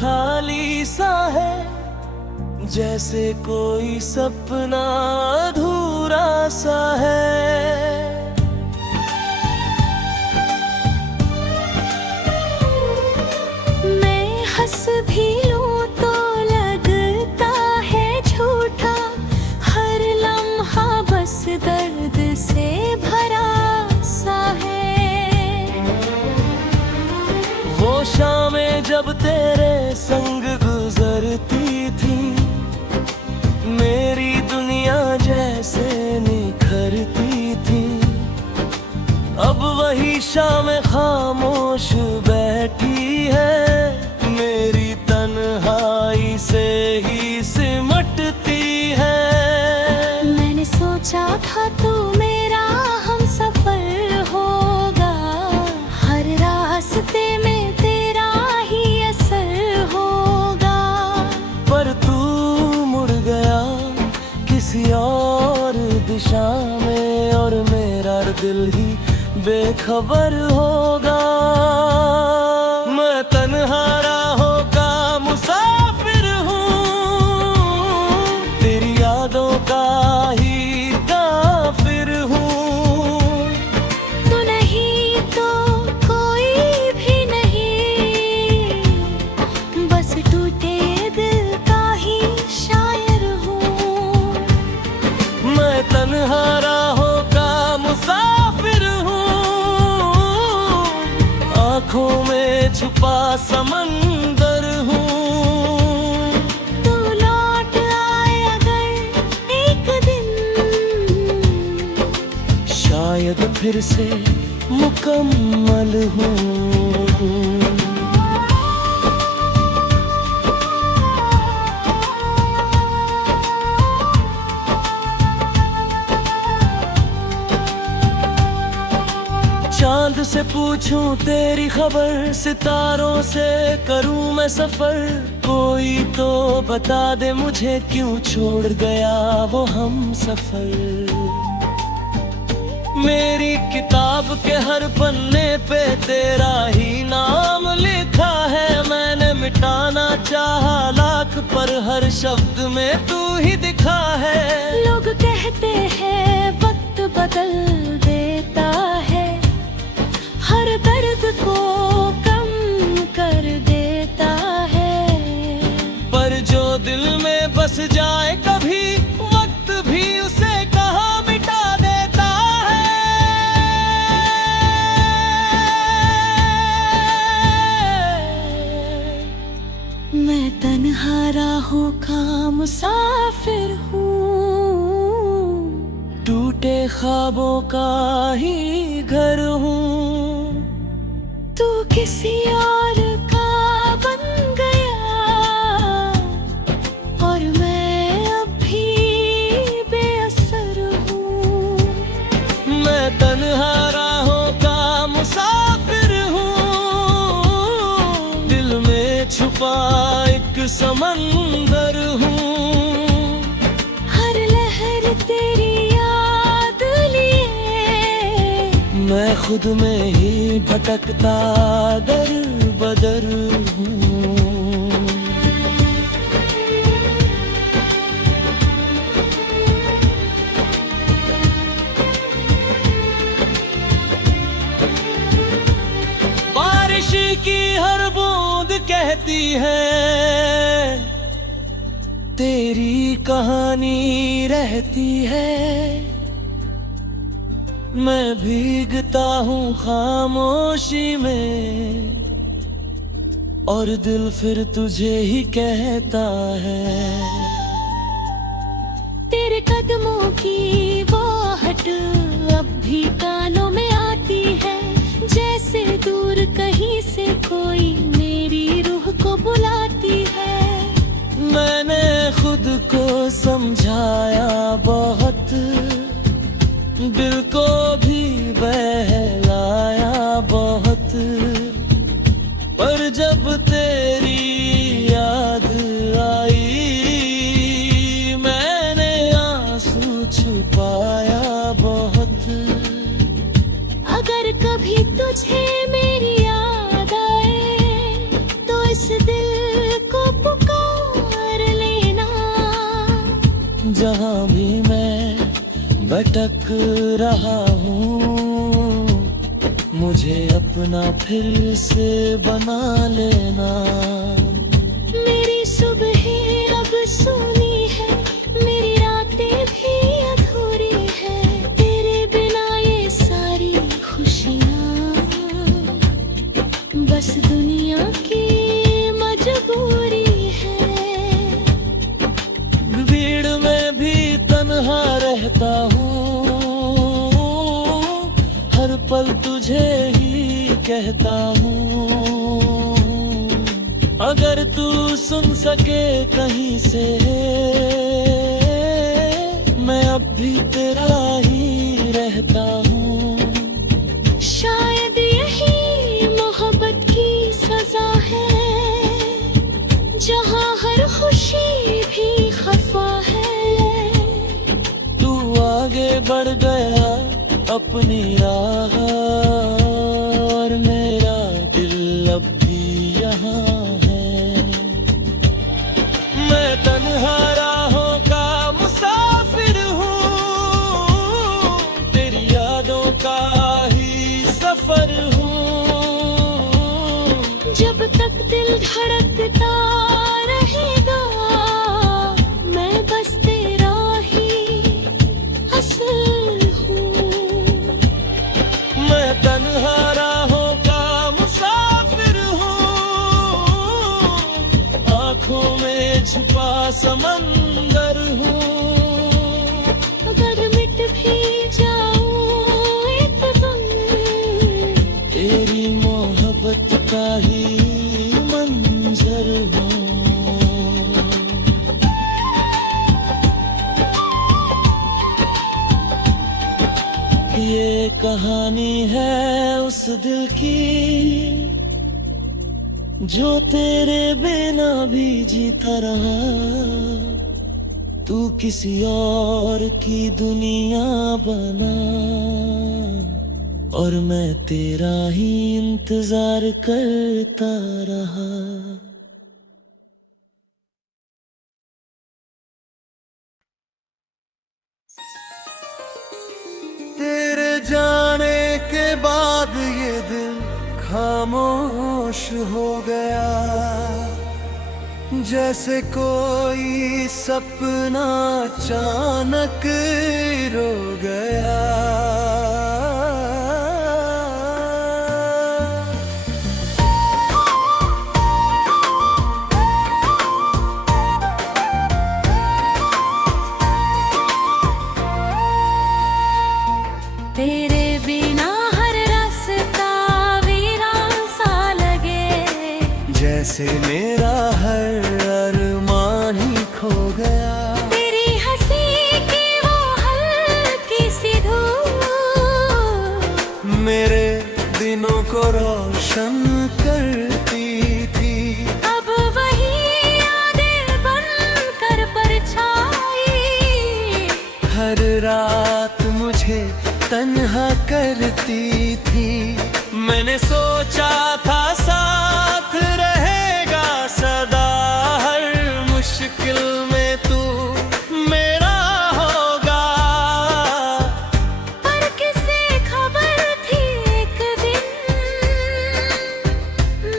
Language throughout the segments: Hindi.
खाली सा है, जैसे कोई सपना अधूरा सा है। मैं हंस भी लूं तो लगता है झूठा, हर लम्हा बस दर्द से भरा सा है। वो शामें जब तेरे संग गुजरती थी, मेरी दुनिया जैसे निखरती थी। अब वही शामें खामोश बैठी है, मेरी तन्हाई से ही सिमटती है। मैंने सोचा था तू मेरा हमसफर होगा, हर रास्ते में तेरा ही असर होगा। पर तू मुड़ गया किसी और दिशा में, और मेरा दिल ही बेखबर होगा। मैं तन्हा राहों का मुसाफिर हूँ, तेरी यादों का ही काफिर हूँ। तू नहीं तो कोई भी नहीं, बस टूटे दिल का ही शायर हूँ। मैं तन्हा राहों का मुसाफिर हूँ, आँखों में छुपा समंदर हूँ। तू लौट आए अगर एक दिन, शायद फिर से मुकम्मल हूँ। चांद से पूछूं तेरी खबर, सितारों से करूं मैं सफर। कोई तो बता दे मुझे क्यों छोड़ गया वो हम सफर। मेरी किताब के हर पन्ने पे तेरा ही नाम लिखा है। मैंने मिटाना चाहा लाख, पर हर शब्द में तू ही दिखा है। लोग कहते हैं वक्त बदल देता है, हर दर्द को कम कर देता है। पर जो दिल में बस जाए कभी, वक्त भी उसे कहाँ मिटा देता है। मैं तन्हा राहों का मुसाफिर हूँ, टूटे ख्वाबों का ही घर हूँ। तू किसी और का बन गया, और मैं अब भी बेअसर हूँ। मैं तन्हा राहों का मुसाफिर हूँ, दिल में छुपा एक समंदर हूँ। हर लहर तेरी याद लिए, मैं खुद में ही भटकता दर बदर हूँ। बारिश की हर बूंद कहती है, तेरी कहानी रहती है। मैं भीगता हूँ खामोशी में, और दिल फिर तुझे ही कहता है। तेरे कदमों की वो आहट अब भी कानों में आती है, जैसे दूर कहीं से कोई मेरी रूह को बुलाती है। मैंने खुद को समझाया बहुत, दिल को भी बहलाया बहुत, पर जब तेरी याद आई, मैंने आंसू छुपाया बहुत। अगर कभी तुझे मेरी याद आए, तो इस दिल जहाँ भी मैं भटक रहा हूँ, मुझे अपना फिर से बना लेना। मेरी सुबह अब सुनी है, मेरी रातें भी अधूरी है, तेरे बिना ये सारी खुशियाँ बस दुनिया की मजबूरी है। भीड़ में भी तन्हा रहता हूँ, हर पल तुझे ही कहता हूँ। अगर तू सुन सके कहीं से, मैं अब भी तेरा ही रहता हूँ। शायद यही मोहब्बत की सजा है, जहाँ हर खुशी भी खफा है। तू आगे बढ़ गया अपनी राह, और मेरा दिल अब भी यहाँ है। मैं तन्हा राहों का मुसाफिर हूँ, तेरी यादों का ही सफर हूँ। जब तक दिल धड़कता रहेगा, मैं बस तेरा ही असल हूँ। मैं तन्हा राहों का मुसाफिर हूँ, आँखों में छुपा समंदर हूँ। अगर मिट भी जाऊं एक दम, तेरी मोहब्बत का ही मंजर हूँ। ये कहानी है उस दिल की, जो तेरे बिना भी जीता रहा। तू किसी और की दुनिया बना, और मैं तेरा ही इंतजार करता रहा। तेरे जाने के बाद ये दिल खामोश हो गया, जैसे कोई सपना अचानक रो गया। तेरे बिना हर रास्ता वीरान सा लगे, जैसे मेरा हर अरमान ही खो गया। तेरी हंसी की वो हल्की सी धूप मेरे दिनों को रोशन करती थी, अब वही यादें बनकर परछाई हर रात मुझे तन्हा करती थी। मैंने सोचा था साथ रहेगा सदा, हर मुश्किल में तू मेरा होगा। पर किसे खबर थी एक दिन,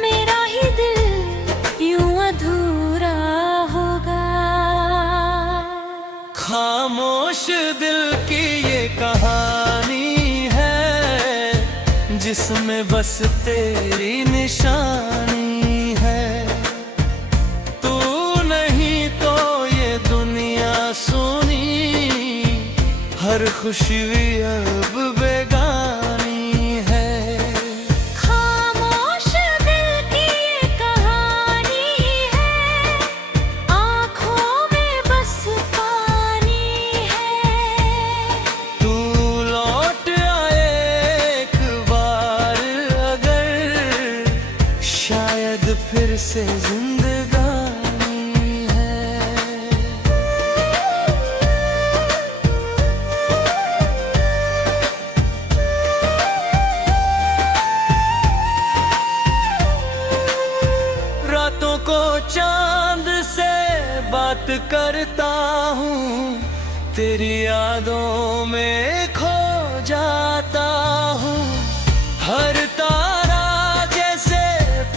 मेरा ही दिल यूं अधूरा होगा। खामोश दिल की ये कहानी है, जिसमें बस तेरी निशानी है। तू नहीं तो ये दुनिया सुनी, हर खुशी भी अब बेगानी है। खामोश दिल की ये कहानी है, आँखों में बस पानी है। तू लौट आए एक बार अगर, शायद फिर से जिंदगानी है। रातों को चांद से बात करता हूँ, तेरी यादों में खो जाता हूँ। हर तारा जैसे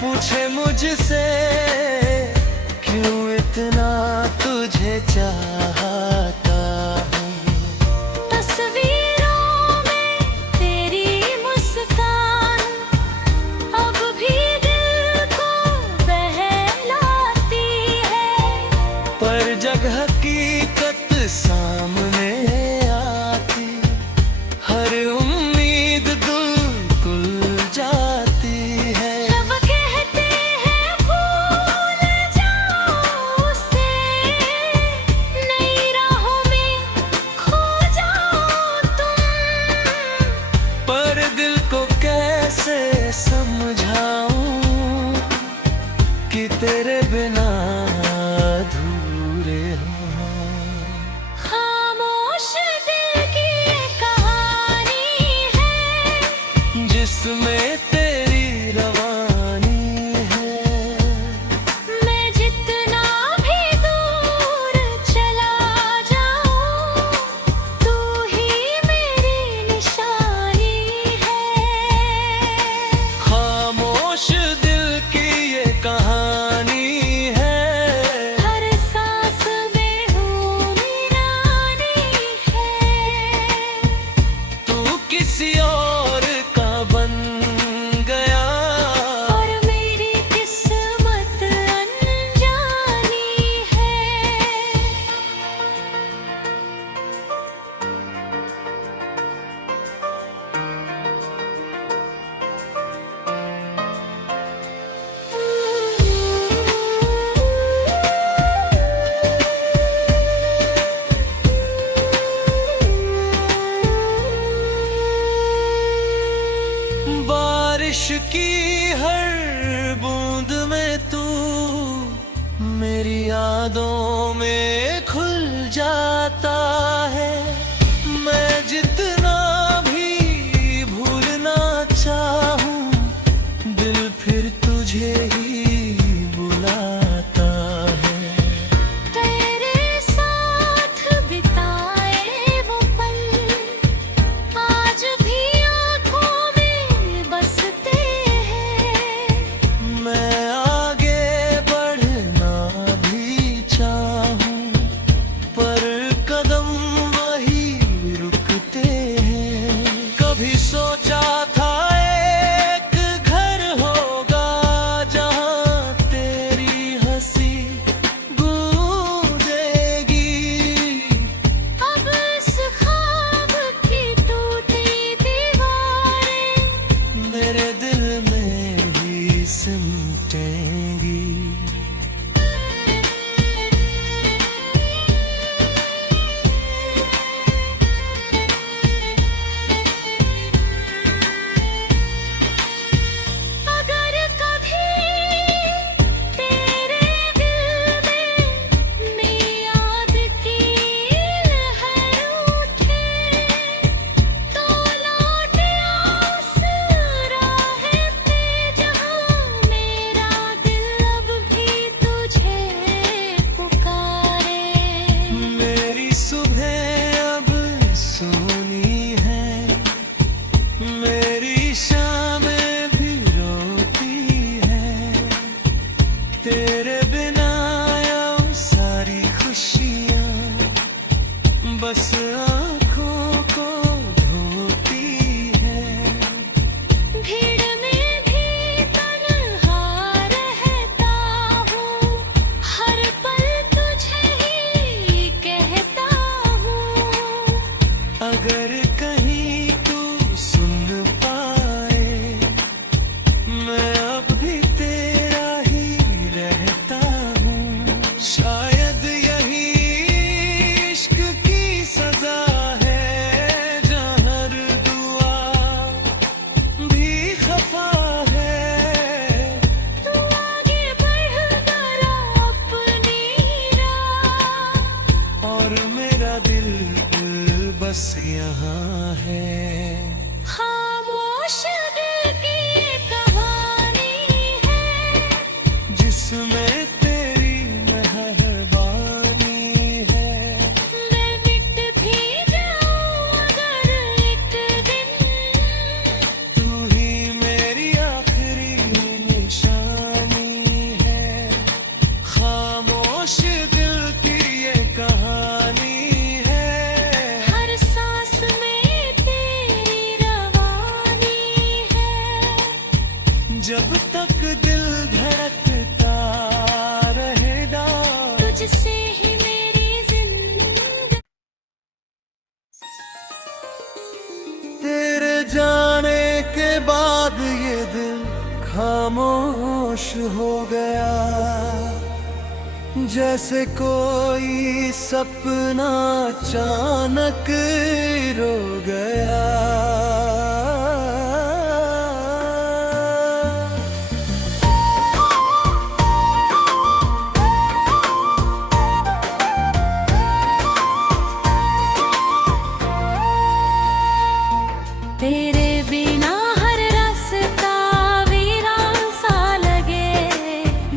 पूछे मुझसे, क्यों इतना तुझे चाहता हूँ। तस्वीरों में तेरी मुस्कान अब भी दिल को बहलाती है, पर जब हकीकत सामने आती, हर उम्मीद बिल्कुल जाती है। सब कहते हैं भूल जाओ उसे, नई राहों में खो जाओ तुम, पर दिल को कैसे समझाऊं कि तेरे बिना अधूरे हो। खामोश दिल की ये कहानी है, जिसमें तेरी रवानी है। मैं जितना भी दूर चला जाऊं, तू ही मेरी निशानी है। खामोश दिल की ये कहानी है, हर सांस बेहूनी नानी है। तू किसी और का बन गया, और मेरी किस्मत अनजानी है। बारिश की हर बूंद में तू मेरी यादों में खुल जाता है। मैं जितना भी भूलना चाहूं, दिल फिर तुझे ही बुलाता है। तेरे साथ बिताए वो पल आज भी आँखों में बसते हैं। मैं आगे बढ़ना भी चाहूं, पर कदम वही रुकते हैं। कभी सोचा था एक घर होगा जहां तेरी हंसी गूंजेगी। अब इस ख्वाब की टूटी दीवारें मेरे दिल में ही सिमटेंगी। अगर कभी तेरे दिल में मेरी याद की लहर उठे, तो लौट आ उस राह पे जहाँ मेरा दिल अब भी तुझे पुकारे। मेरी सुबह अब सोनी है, मेरी शामें भी रोती है। तेरे बिना यूं सारी खुशियाँ बस आँखों को धोती है। भीड़ में भी तन्हा रहता हूँ, हर पल तुझे ही कहता हूँ। अगर कहीं तू सुन पाए, मैं अब भी तेरा ही रहता हूँ। शायद यही इश्क की सजा है, जहाँ हर दुआ भी खफा है। तू आगे बढ़ जरा अपनी राह, और मेरा दिल बस यहाँ है। खामोश दिल की ये कहानी है, जिसमें तेरी मेहरबानी है। मैं मिट हो गया, जैसे कोई सपना अचानक रो गया। तेरे बिना हर रास्ता वीरान सा लगे,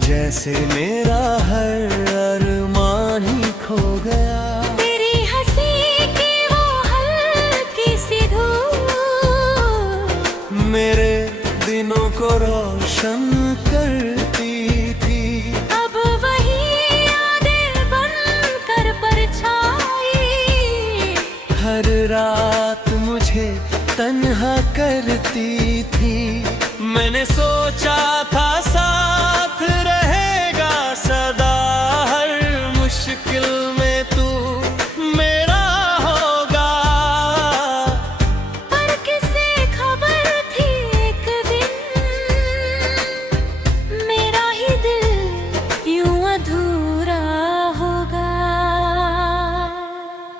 जैसे मेरा हर अरमान ही खो गया। तेरी हंसी की वो हल्की सी धूप मेरे दिनों को रोशन करती थी। अब वही यादें बनकर परछाई हर रात मुझे तन्हा करती थी। मैंने सोचा था साथ रहेगा सदा, हर मुश्किल में तू मेरा होगा। पर किसे खबर थी एक दिन मेरा ही दिल यूं अधूरा होगा।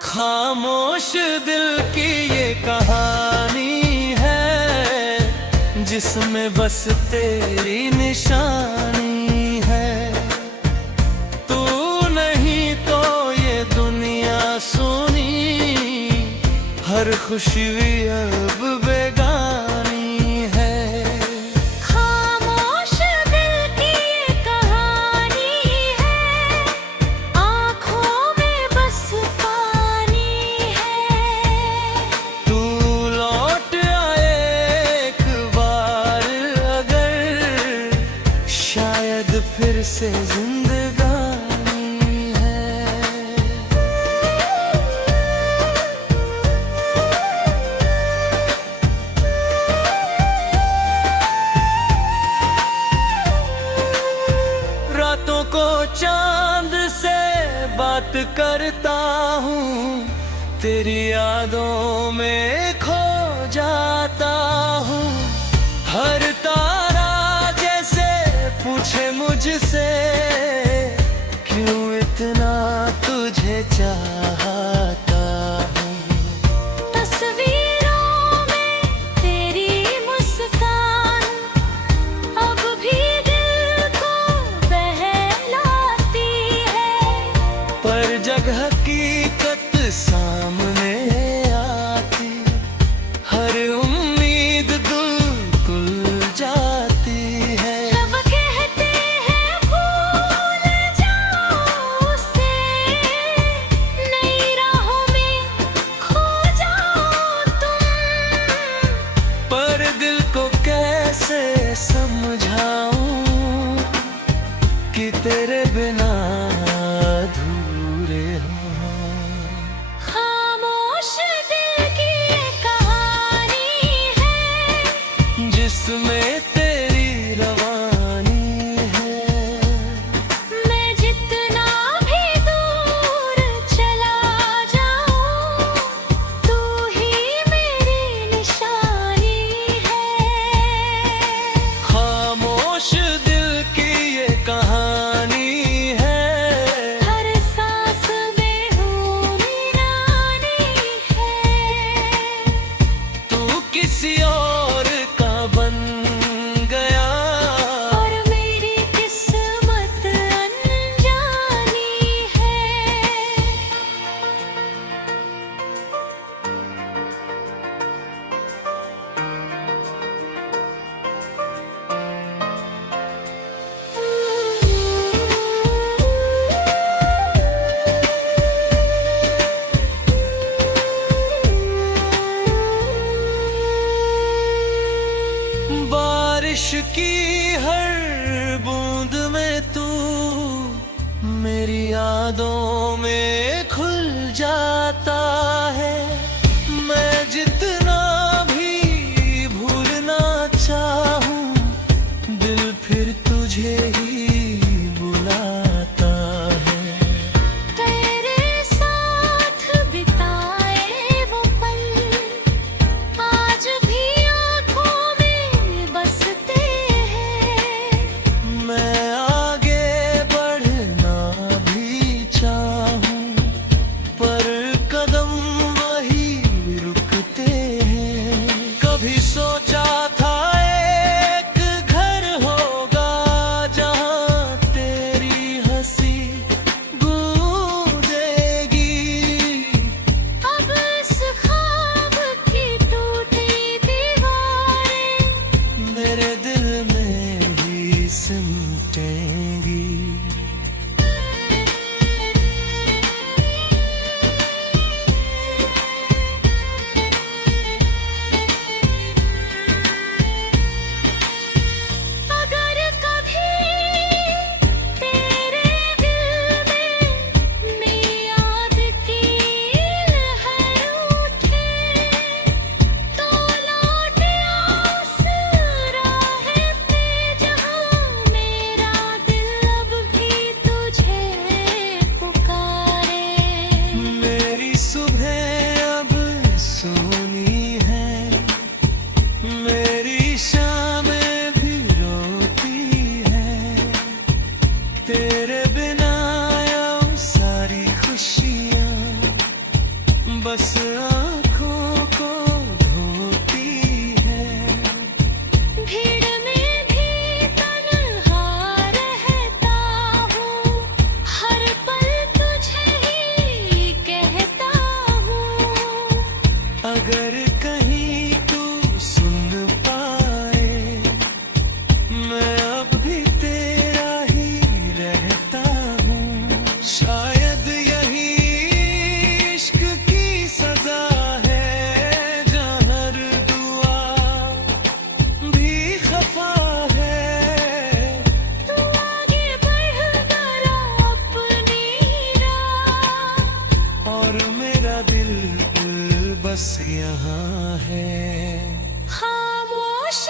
खामोश दिल की ये कहानी है, जिसमें बस तेरी निशानी है। तू नहीं तो ये दुनिया सुनी, हर खुशी भी अब बेगानी है। खामोश दिल की ये कहानी है, आँखों में बस पानी है। तू लौट आए एक बार अगर, शायद फिर से जिंदगानी है। रातों को चांद से बात करता हूँ, तेरी यादों में खो जाता हूँ। हर तारा जैसे पूछे मुझसे, क्यों इतना तुझे चाहता हूँ। तस्वीरों में तेरी मुस्कान अब भी दिल को बहलाती है। पर जब हकीकत सामने आती, हर उम्मीद बिल्कुल जाती है। जब कहते हैं भूल जाओ उसे, नई राहों में खो जाओ तुम। पर दिल को कैसे समझाऊं कि तेरे बिना अधूरे हो। खामोश दिल की ये कहानी है, जिसमें तेरी रवानी है। मैं जितना भी दूर चला जाऊं, तू ही मेरी निशानी है। खामोश दिल की ये कहानी है, हर सांस बेहूदी रानी है। तू किसी और का बन गया। और मेरी किस्मत अनजानी है। बारिश की हर बूंद में तू मेरी यादों में खुल जाता है। मैं जितना भी भूलना चाहूं, दिल फिर तुझे ही बुलाता है। तेरे साथ बिताए वो पल आज भी आँखों में बसते हैं। मैं तेरे बिना यूं सारी खुशियाँ बस आँखों को धोती है। भीड़ में भी तन्हा रहता हूँ, हर पल तुझे ही कहता हूँ। अगर कहीं तू सुन पाए मैं अब भी तेरा ही रहता हूँ। शायद यही इश्क की सजा है जहाँ हर दुआ भी खफा है। तू आगे बढ़ जरा अपनी राह, और मेरा दिल बस यहाँ है। खामोश